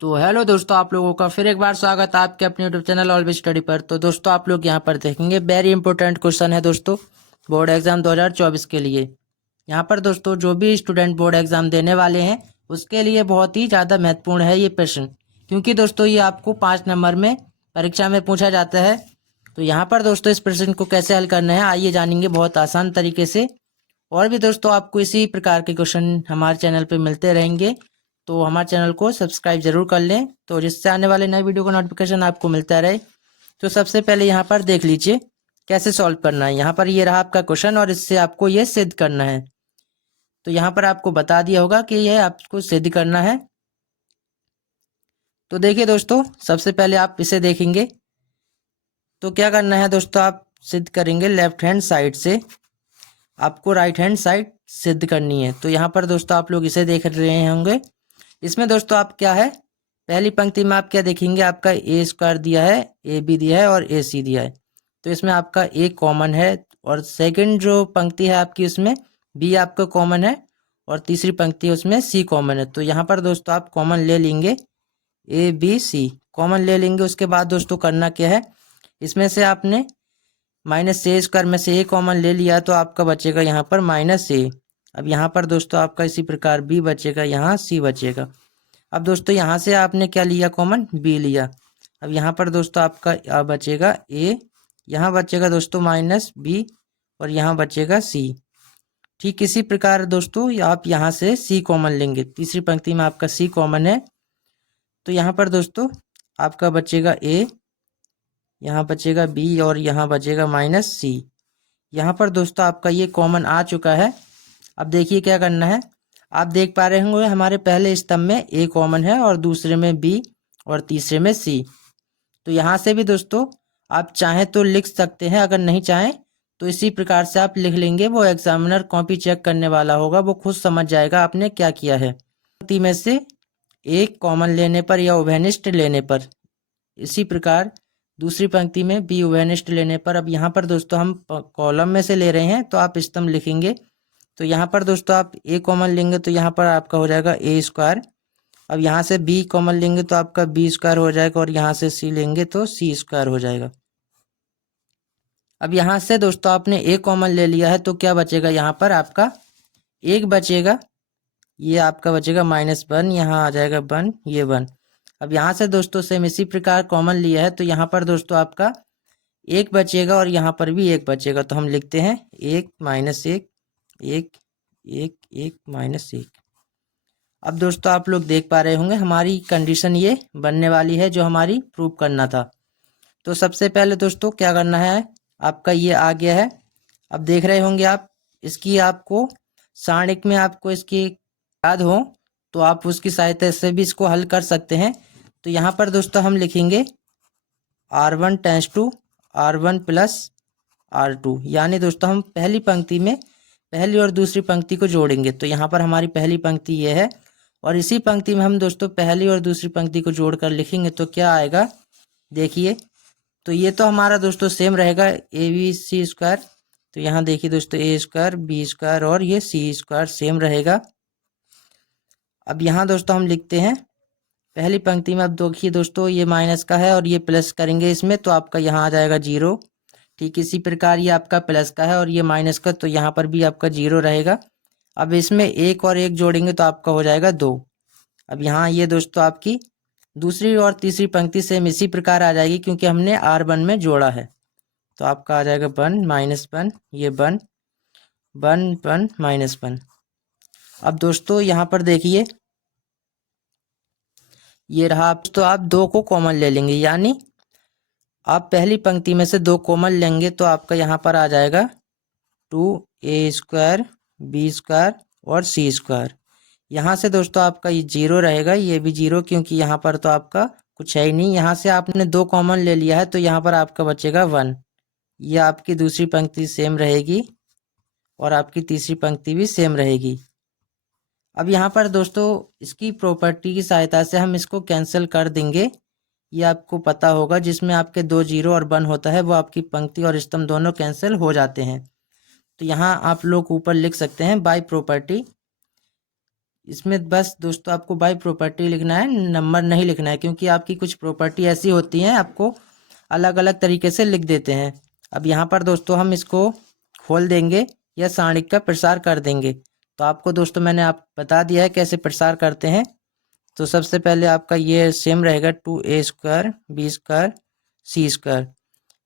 तो हेलो दोस्तों, आप लोगों का फिर एक बार स्वागत है आपके अपने यूट्यूब चैनल ऑलवेज स्टडी पर। तो दोस्तों आप लोग यहाँ पर देखेंगे वेरी इंपॉर्टेंट क्वेश्चन है दोस्तों बोर्ड एग्जाम 2024 के लिए। यहाँ पर दोस्तों जो भी स्टूडेंट बोर्ड एग्जाम देने वाले हैं उसके लिए बहुत ही ज़्यादा महत्वपूर्ण है ये प्रश्न, क्योंकि दोस्तों ये आपको 5 नंबर में परीक्षा में पूछा जाता है। तो यहाँ पर दोस्तों इस प्रश्न को कैसे हल करना है आइए जानेंगे बहुत आसान तरीके से। और भी दोस्तों आपको इसी प्रकार के क्वेश्चन हमारे चैनल पे मिलते रहेंगे, तो हमारे चैनल को सब्सक्राइब जरूर कर लें तो जिससे आने वाले नए वीडियो का नोटिफिकेशन आपको मिलता रहे। तो सबसे पहले यहाँ पर देख लीजिए कैसे सॉल्व करना है। यहाँ पर ये रहा आपका क्वेश्चन और इससे आपको ये सिद्ध करना है। तो यहाँ पर आपको बता दिया होगा कि यह आपको सिद्ध करना है। तो देखिए दोस्तों, सबसे पहले आप इसे देखेंगे तो क्या करना है दोस्तों, आप सिद्ध करेंगे लेफ्ट हैंड साइड से, आपको राइट हैंड साइड सिद्ध करनी है। तो यहाँ पर दोस्तों आप लोग इसे देख रहे होंगे। इसमें दोस्तों आप क्या है, पहली पंक्ति में आप क्या देखेंगे, आपका ए स्क्वायर दिया है, ए बी दिया है और ए सी दिया है। तो इसमें आपका ए कॉमन है और सेकंड जो पंक्ति है आपकी उसमें बी आपका कॉमन है और तीसरी पंक्ति उसमें सी कॉमन है। तो यहाँ पर दोस्तों आप कॉमन ले लेंगे, ए बी सी कॉमन ले लेंगे। उसके बाद दोस्तों करना क्या है, इसमें से आपने माइनस ए स्क्वायर में से ए कॉमन ले लिया तो आपका बचेगा यहाँ पर माइनस ए। अब यहाँ पर दोस्तों आपका इसी प्रकार बी बचेगा, यहाँ सी बचेगा। अब दोस्तों यहाँ से आपने क्या लिया, कॉमन बी लिया। अब यहाँ पर दोस्तों आपका बचेगा ए, यहाँ बचेगा दोस्तों माइनस बी और यहाँ बचेगा सी। ठीक इसी प्रकार दोस्तों आप यहाँ से सी कॉमन लेंगे, तीसरी पंक्ति में आपका सी कॉमन है। तो यहाँ पर दोस्तों आपका बचेगा ए, यहाँ बचेगा बी और यहाँ बचेगा माइनस सी। यहाँ पर दोस्तों आपका ये कॉमन आ चुका है। अब देखिए क्या करना है, आप देख पा रहे होंगे हमारे पहले स्तंभ में ए कॉमन है और दूसरे में बी और तीसरे में सी। तो यहाँ से भी दोस्तों आप चाहें तो लिख सकते हैं, अगर नहीं चाहें तो इसी प्रकार से आप लिख लेंगे। वो एग्जामिनर कॉपी चेक करने वाला होगा, वो खुद समझ जाएगा आपने क्या किया है। पंक्ति में से एक कॉमन लेने पर या उभयनिष्ठ लेने पर, इसी प्रकार दूसरी पंक्ति में बी उभयनिष्ठ लेने पर। अब यहाँ पर दोस्तों हम कॉलम में से ले रहे हैं तो आप स्तंभ लिखेंगे। तो यहाँ पर दोस्तों आप ए कॉमन लेंगे तो यहाँ पर आपका हो जाएगा ए स्क्वायर। अब यहाँ से बी कॉमन लेंगे तो आपका बी स्क्वायर हो जाएगा और यहाँ से सी लेंगे तो सी स्क्वायर हो जाएगा। अब यहाँ से दोस्तों आपने ए कॉमन ले लिया है तो क्या बचेगा, यहाँ पर आपका एक बचेगा, ये आपका बचेगा -1, यहाँ आ जाएगा 1, ये 1। अब यहाँ से दोस्तों सेम इसी प्रकार कॉमन लिया है तो यहाँ पर दोस्तों आपका एक बचेगा और यहाँ पर भी एक बचेगा। तो हम लिखते हैं एक माइनस एक, एक एक एक माइनस एक। अब दोस्तों आप लोग देख पा रहे होंगे हमारी कंडीशन ये बनने वाली है जो हमारी प्रूव करना था। तो सबसे पहले दोस्तों क्या करना है, आपका ये आ गया है। अब देख रहे होंगे आप इसकी, आपको सारणिक में आपको इसकी याद हो तो आप उसकी सहायता से भी इसको हल कर सकते हैं। तो यहाँ पर दोस्तों हम लिखेंगे R1 tense to R1 plus R2, यानी दोस्तों हम पहली पंक्ति में पहली और दूसरी पंक्ति को जोड़ेंगे। तो यहाँ पर हमारी पहली पंक्ति ये है और इसी पंक्ति में हम दोस्तों पहली और दूसरी पंक्ति को जोड़कर लिखेंगे तो क्या आएगा, देखिए। तो ये तो हमारा दोस्तों सेम रहेगा ए बी सी स्क्वायर। तो यहाँ देखिए दोस्तों ए स्क्वायर बी स्क्वायर और ये सी स्क्वायर सेम रहेगा। अब यहाँ दोस्तों हम लिखते हैं पहली पंक्ति में, अब देखिए दोस्तों ये माइनस का है और ये प्लस करेंगे इसमें तो आपका यहाँ आ जाएगा 0। ठीक इसी प्रकार ये आपका प्लस का है और ये माइनस का, तो यहाँ पर भी आपका 0 रहेगा। अब इसमें एक और एक जोड़ेंगे तो आपका हो जाएगा 2। अब यहाँ ये दोस्तों आपकी दूसरी और तीसरी पंक्ति सेम इसी प्रकार आ जाएगी क्योंकि हमने R1 में जोड़ा है। तो आपका आ जाएगा 1 -1, ये 1 1 1 -1। अब दोस्तों यहाँ पर देखिए ये रहा, आप तो आप 2 को कॉमन ले लेंगे, यानी आप पहली पंक्ति में से 2 कॉमन लेंगे तो आपका यहाँ पर आ जाएगा 2a स्क्वायर बी स्क्वायर और सी स्क्वायर। यहाँ से दोस्तों आपका ये 0 रहेगा, ये भी 0 क्योंकि यहाँ पर तो आपका कुछ है ही नहीं। यहाँ से आपने 2 कॉमन ले लिया है तो यहाँ पर आपका बचेगा 1। ये आपकी दूसरी पंक्ति सेम रहेगी और आपकी तीसरी पंक्ति भी सेम रहेगी। अब यहाँ पर दोस्तों इसकी प्रॉपर्टी की सहायता से हम इसको कैंसिल कर देंगे। ये आपको पता होगा जिसमें आपके 2 0 और 1 होता है वो आपकी पंक्ति और स्तंभ दोनों कैंसिल हो जाते हैं। तो यहाँ आप लोग ऊपर लिख सकते हैं बाय प्रॉपर्टी इसमें बस दोस्तों आपको बाय प्रॉपर्टी लिखना है, नंबर नहीं लिखना है, क्योंकि आपकी कुछ प्रॉपर्टी ऐसी होती हैं आपको अलग अलग तरीके से लिख देते हैं। अब यहाँ पर दोस्तों हम इसको खोल देंगे या सारणिक का प्रसार कर देंगे। तो आपको दोस्तों मैंने आप बता दिया है कैसे प्रसार करते हैं। तो सबसे पहले आपका ये सेम रहेगा 2a² b² c²।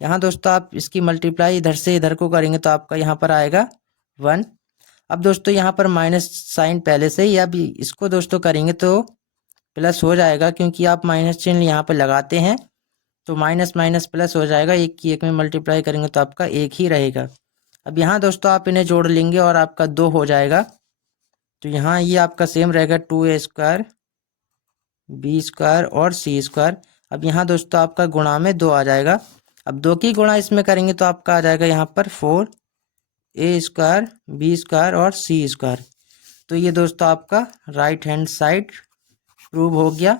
यहाँ दोस्तों आप इसकी मल्टीप्लाई इधर से इधर को करेंगे तो आपका यहाँ पर आएगा 1। अब दोस्तों यहाँ पर माइनस साइन पहले से ही, अब इसको दोस्तों करेंगे तो प्लस हो जाएगा, क्योंकि आप माइनस चिन्ह यहाँ पर लगाते हैं तो माइनस माइनस प्लस हो जाएगा। एक की एक में मल्टीप्लाई करेंगे तो आपका एक ही रहेगा। अब यहाँ दोस्तों आप इन्हें जोड़ लेंगे और आपका 2 हो जाएगा। तो यहाँ ये आपका सेम रहेगा 2a² b² और c²। अब यहाँ दोस्तों आपका गुणा में 2 आ जाएगा। अब 2 की गुणा इसमें करेंगे तो आपका आ जाएगा यहाँ पर 4a² b² और c²। तो ये दोस्तों आपका राइट हैंड साइड प्रूव हो गया।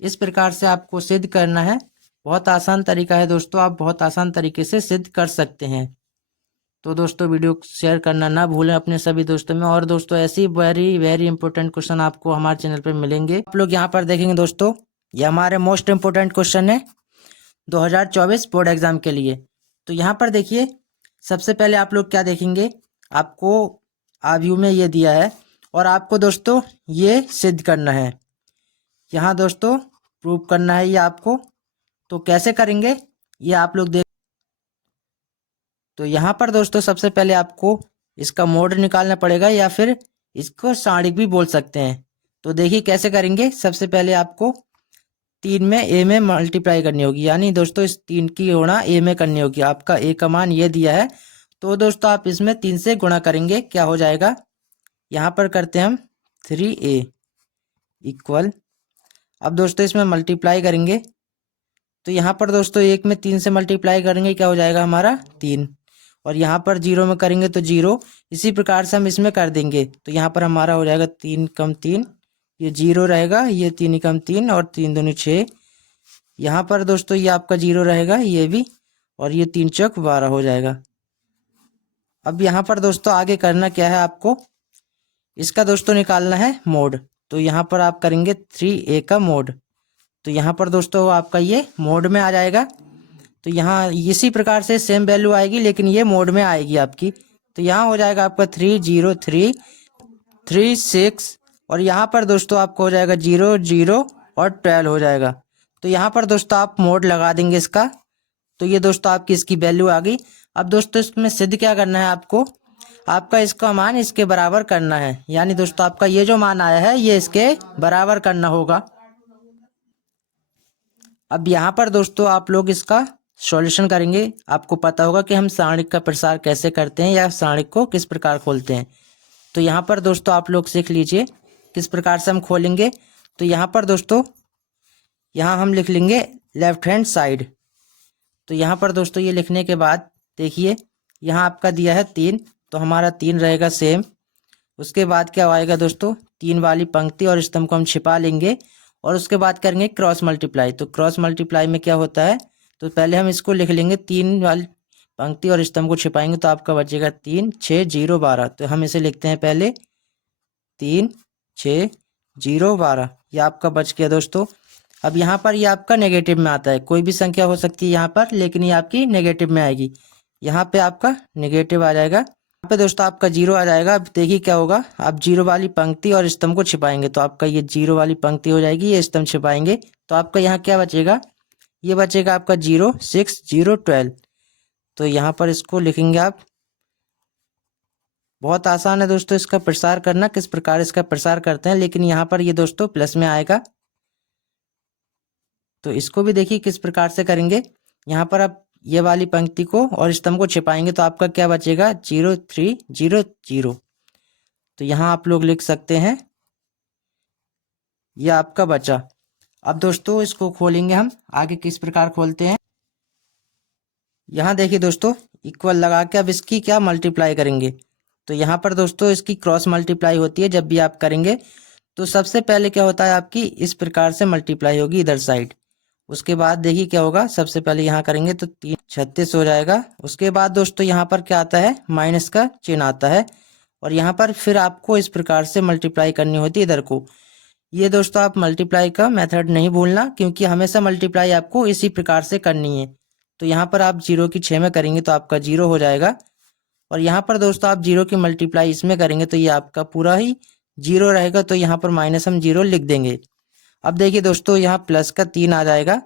इस प्रकार से आपको सिद्ध करना है। बहुत आसान तरीका है दोस्तों, आप बहुत आसान तरीके से सिद्ध कर सकते हैं। तो दोस्तों वीडियो शेयर करना ना भूलें अपने सभी दोस्तों में। और दोस्तों ऐसी वेरी वेरी इंपॉर्टेंट क्वेश्चन आपको हमारे चैनल पर मिलेंगे। आप लोग यहाँ पर देखेंगे दोस्तों, ये हमारे मोस्ट इंपॉर्टेंट क्वेश्चन है 2024 बोर्ड एग्जाम के लिए। तो यहाँ पर देखिए, सबसे पहले आप लोग क्या देखेंगे, आपको आव्यू में ये दिया है और आपको दोस्तों ये सिद्ध करना है। यहाँ दोस्तों प्रूव करना है ये आपको। तो कैसे करेंगे ये आप लोग देख। तो यहाँ पर दोस्तों सबसे पहले आपको इसका मोड निकालना पड़ेगा, या फिर इसको सारणिक भी बोल सकते हैं। तो देखिए कैसे करेंगे। सबसे पहले आपको 3 में a में मल्टीप्लाई करनी होगी, यानी दोस्तों इस 3 की गुणा a में करनी होगी। आपका a का मान ये दिया है, तो दोस्तों आप इसमें 3 से गुणा करेंगे, क्या हो जाएगा। यहाँ पर करते हैं हम 3a इक्वल। अब दोस्तों इसमें मल्टीप्लाई करेंगे, तो यहाँ पर दोस्तों 1 में 3 से मल्टीप्लाई करेंगे, क्या हो जाएगा हमारा 3। और यहाँ पर 0 में करेंगे तो 0। इसी प्रकार से हम इसमें कर देंगे, तो यहाँ पर हमारा हो जाएगा 3 कम 3, ये 0 रहेगा, ये 3 कम 3 और 3 दूनी 6। यहाँ पर दोस्तों ये आपका 0 रहेगा, ये भी, और ये 3 चौक 12 हो जाएगा। अब यहाँ पर दोस्तों आगे करना क्या है, आपको इसका दोस्तों निकालना है मोड। तो यहाँ पर आप करेंगे 3a का मोड। तो यहाँ पर दोस्तों आपका ये मोड में आ जाएगा। तो यहाँ इसी प्रकार से सेम वैल्यू आएगी, लेकिन ये मोड में आएगी आपकी। तो यहाँ हो जाएगा आपका 30336, और यहाँ पर दोस्तों आपको हो जाएगा 00 और 12 हो जाएगा। तो यहाँ पर दोस्तों आप मोड लगा देंगे इसका। तो ये दोस्तों आपकी इसकी वैल्यू आ गई। अब दोस्तों इसमें सिद्ध क्या करना है आपको, आपका इसका मान इसके बराबर करना है, यानी दोस्तों आपका ये जो मान आया है ये इसके बराबर करना होगा। अब यहाँ पर दोस्तों आप लोग इसका सॉल्यूशन करेंगे। आपको पता होगा कि हम सारणिक का प्रसार कैसे करते हैं या सारणिक को किस प्रकार खोलते हैं। तो यहाँ पर दोस्तों आप लोग सीख लीजिए किस प्रकार से हम खोलेंगे। तो यहाँ पर दोस्तों यहाँ हम लिख लेंगे लेफ्ट हैंड साइड। तो यहाँ पर दोस्तों ये लिखने के बाद देखिए यहाँ आपका दिया है 3, तो हमारा 3 रहेगा सेम। उसके बाद क्या आएगा दोस्तों, 3 वाली पंक्ति और स्तंभ को हम छिपा लेंगे, और उसके बाद करेंगे क्रॉस मल्टीप्लाई। तो क्रॉस मल्टीप्लाई में क्या होता है, तो पहले हम इसको लिख लेंगे, 3 वाली पंक्ति और स्तंभ को छिपाएंगे तो आपका बचेगा 3 6 0 12। तो हम इसे लिखते हैं पहले 3 6 0 12, ये आपका बच गया दोस्तों। अब यहाँ पर ये आपका नेगेटिव में आता है, कोई भी संख्या हो सकती है यहाँ पर, लेकिन ये आपकी नेगेटिव में आएगी। यहाँ पे आपका नेगेटिव आ जाएगा, यहाँ पे दोस्तों आपका 0 आ जाएगा। अब देखिए क्या होगा, आप 0 वाली पंक्ति और स्तंभ को छिपाएंगे तो आपका ये 0 वाली पंक्ति हो जाएगी, ये स्तंभ छिपाएंगे तो आपका यहाँ क्या बचेगा, ये बचेगा आपका 0 6 0 12। तो यहाँ पर इसको लिखेंगे आप। बहुत आसान है दोस्तों इसका प्रसार करना, किस प्रकार इसका प्रसार करते हैं, लेकिन यहाँ पर ये दोस्तों प्लस में आएगा। तो इसको भी देखिए किस प्रकार से करेंगे। यहाँ पर आप ये वाली पंक्ति को और स्तंभ को छिपाएंगे तो आपका क्या बचेगा 0 3 0 0। तो यहाँ आप लोग लिख सकते हैं ये आपका बचा। अब दोस्तों इसको खोलेंगे हम, आगे किस प्रकार खोलते हैं। यहाँ देखिए दोस्तों इक्वल लगा के अब इसकी क्या मल्टीप्लाई करेंगे। तो यहाँ पर दोस्तों इसकी क्रॉस मल्टीप्लाई होती है जब भी आप करेंगे। तो सबसे पहले क्या होता है, आपकी इस प्रकार से मल्टीप्लाई होगी इधर साइड। उसके बाद देखिए क्या होगा, सबसे पहले यहाँ करेंगे तो 3 36 हो जाएगा। उसके बाद दोस्तों यहाँ पर क्या आता है, माइनस का चिन्ह आता है, और यहाँ पर फिर आपको इस प्रकार से मल्टीप्लाई करनी होती है इधर को। ये दोस्तों आप मल्टीप्लाई का मेथड नहीं भूलना, क्योंकि हमेशा मल्टीप्लाई आपको इसी प्रकार से करनी है। तो यहाँ पर आप 0 की 6 में करेंगे तो आपका 0 हो जाएगा, और यहाँ पर दोस्तों आप 0 की मल्टीप्लाई इसमें करेंगे तो ये आपका पूरा ही 0 रहेगा। तो यहाँ पर माइनस हम 0 लिख देंगे। अब देखिए दोस्तों यहाँ प्लस का 3 आ जाएगा,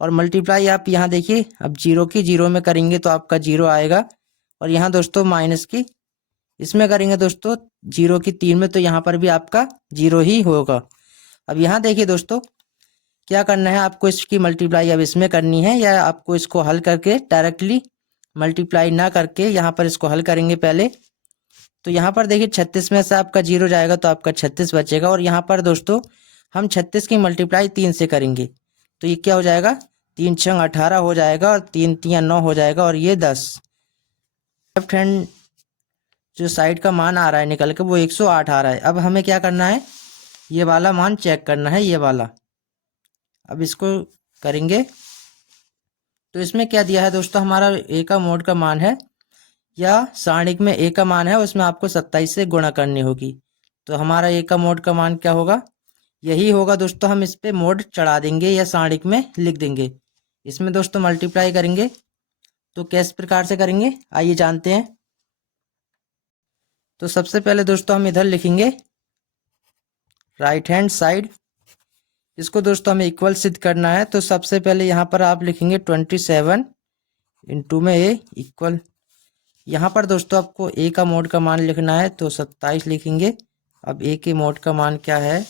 और मल्टीप्लाई आप यहाँ देखिए अब 0 की 0 में करेंगे तो आपका 0 आएगा, और यहाँ दोस्तों माइनस की इसमें करेंगे दोस्तों 0 की 3 में, तो यहाँ पर भी आपका 0 ही होगा। अब यहाँ देखिए दोस्तों क्या करना है आपको, इसकी मल्टीप्लाई अब इसमें करनी है, या आपको इसको हल करके डायरेक्टली मल्टीप्लाई ना करके यहाँ पर इसको हल करेंगे पहले। तो यहाँ पर देखिए 36 में से आपका 0 जाएगा तो आपका 36 बचेगा, और यहाँ पर दोस्तों हम 36 की मल्टीप्लाई 3 से करेंगे तो ये क्या हो जाएगा, 3 छंग 18 हो जाएगा, और 3 तियां 9 हो जाएगा, और ये 10। लेफ्ट हैंड जो साइड का मान आ रहा है निकल के वो 108 आ रहा है। अब हमें क्या करना है, ये वाला मान चेक करना है, ये वाला। अब इसको करेंगे तो इसमें क्या दिया है दोस्तों, हमारा ए का मोड का मान है, या सारणिक में ए का मान है, उसमें आपको 27 से गुणा करनी होगी। तो हमारा ए का मोड का मान क्या होगा, यही होगा दोस्तों। हम इस पे मोड चढ़ा देंगे या सारणिक में लिख देंगे। इसमें दोस्तों मल्टीप्लाई करेंगे तो किस प्रकार से करेंगे आइए जानते हैं। तो सबसे पहले दोस्तों हम इधर लिखेंगे राइट हैंड साइड, इसको दोस्तों हमें इक्वल सिद्ध करना है। तो सबसे पहले यहाँ पर आप लिखेंगे 27 इंटू में ए इक्वल, यहाँ पर दोस्तों आपको ए का मोड का मान लिखना है तो 27 लिखेंगे। अब ए के मोड का मान क्या है,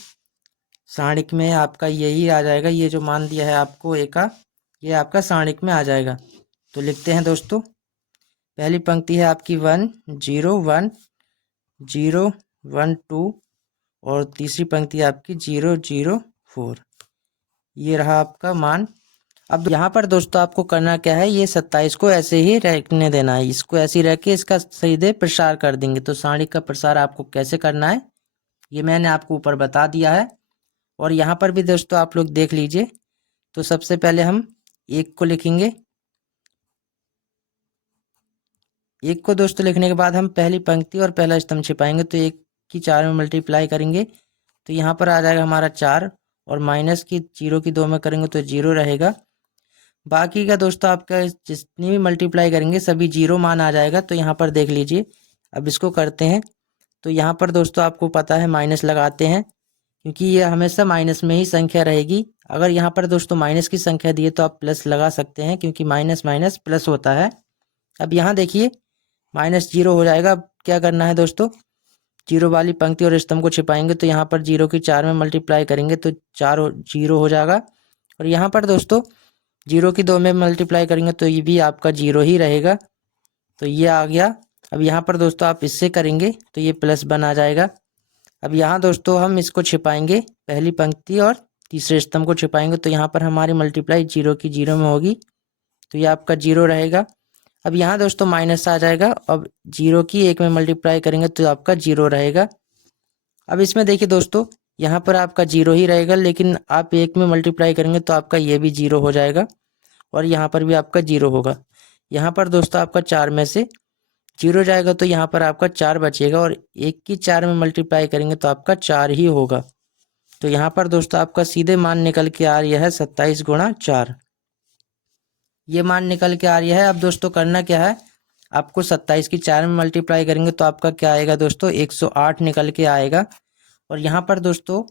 सारणिक में आपका यही आ जाएगा, ये जो मान दिया है आपको ए का, ये आपका सारणिक में आ जाएगा। तो लिखते हैं दोस्तों, पहली पंक्ति है आपकी 1 0 1 0 1 2, और तीसरी पंक्ति आपकी 0 0 4। ये रहा आपका मान। अब यहाँ पर दोस्तों आपको करना क्या है, ये 27 को ऐसे ही रखने देना है, इसको ऐसे ही रख के इसका सीधे प्रसार कर देंगे। तो सारणिक का प्रसार आपको कैसे करना है ये मैंने आपको ऊपर बता दिया है, और यहाँ पर भी दोस्तों आप लोग देख लीजिए। तो सबसे पहले हम 1 को लिखेंगे, 1 को दोस्तों लिखने के बाद हम पहली पंक्ति और पहला स्तंभ छिपाएंगे, तो 1 की 4 में मल्टीप्लाई करेंगे तो यहाँ पर आ जाएगा हमारा 4, और माइनस की 0 की 2 में करेंगे तो 0 रहेगा। बाकी का दोस्तों आपका जितनी भी मल्टीप्लाई करेंगे सभी 0 मान आ जाएगा। तो यहाँ पर देख लीजिए, अब इसको करते हैं तो यहाँ पर दोस्तों आपको पता है माइनस लगाते हैं, क्योंकि ये हमेशा माइनस में ही संख्या रहेगी। अगर यहाँ पर दोस्तों माइनस की संख्या दी है तो आप प्लस लगा सकते हैं, क्योंकि माइनस माइनस प्लस होता है। अब यहाँ देखिए -0 हो जाएगा। अब क्या करना है दोस्तों, 0 वाली पंक्ति और स्तंभ को छिपाएंगे तो यहाँ पर 0 की 4 में मल्टीप्लाई करेंगे तो 4 0 हो जाएगा, और यहाँ पर दोस्तों 0 की 2 में मल्टीप्लाई करेंगे तो ये भी आपका 0 ही रहेगा। तो ये आ गया। अब यहाँ पर दोस्तों आप इससे करेंगे तो ये प्लस बन आ जाएगा। अब यहाँ दोस्तों हम इसको छिपाएंगे, पहली पंक्ति और तीसरे स्तंभ को छिपाएंगे तो यहाँ पर हमारी मल्टीप्लाई 0 की 0 में होगी, तो ये आपका 0 रहेगा। अब यहाँ दोस्तों माइनस आ जाएगा, अब 0 की 1 में मल्टीप्लाई करेंगे तो आपका 0 रहेगा। अब इसमें देखिए दोस्तों यहाँ पर आपका 0 ही रहेगा, लेकिन आप 1 में मल्टीप्लाई करेंगे तो आपका ये भी 0 हो जाएगा, और यहाँ पर भी आपका 0 होगा। यहाँ पर दोस्तों आपका 4 में से 0 जाएगा तो यहाँ पर आपका 4 बचेगा, और 1 की 4 में मल्टीप्लाई करेंगे तो आपका 4 ही होगा। तो यहाँ पर दोस्तों आपका सीधे मान निकल के आ रहा है 27 गुणा 4, ये मान निकल के आ रही है। अब दोस्तों करना क्या है, आपको 27 की 4 में मल्टीप्लाई करेंगे तो आपका क्या आएगा दोस्तों, 108 निकल के आएगा। और यहाँ पर दोस्तों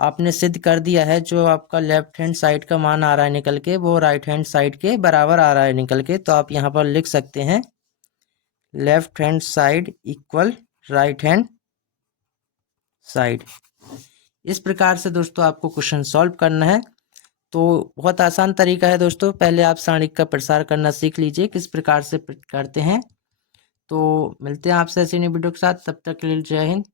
आपने सिद्ध कर दिया है, जो आपका लेफ्ट हैंड साइड का मान आ रहा है निकल के वो राइट हैंड साइड के बराबर आ रहा है निकल के। तो आप यहाँ पर लिख सकते हैं left hand side equal right hand side. इस प्रकार से दोस्तों आपको क्वेश्चन सॉल्व करना है। तो बहुत आसान तरीका है दोस्तों, पहले आप सारणिक का प्रसार करना सीख लीजिए किस प्रकार से करते हैं। तो मिलते हैं आपसे ऐसी नई वीडियो के साथ, तब तक के लिए जय हिंद।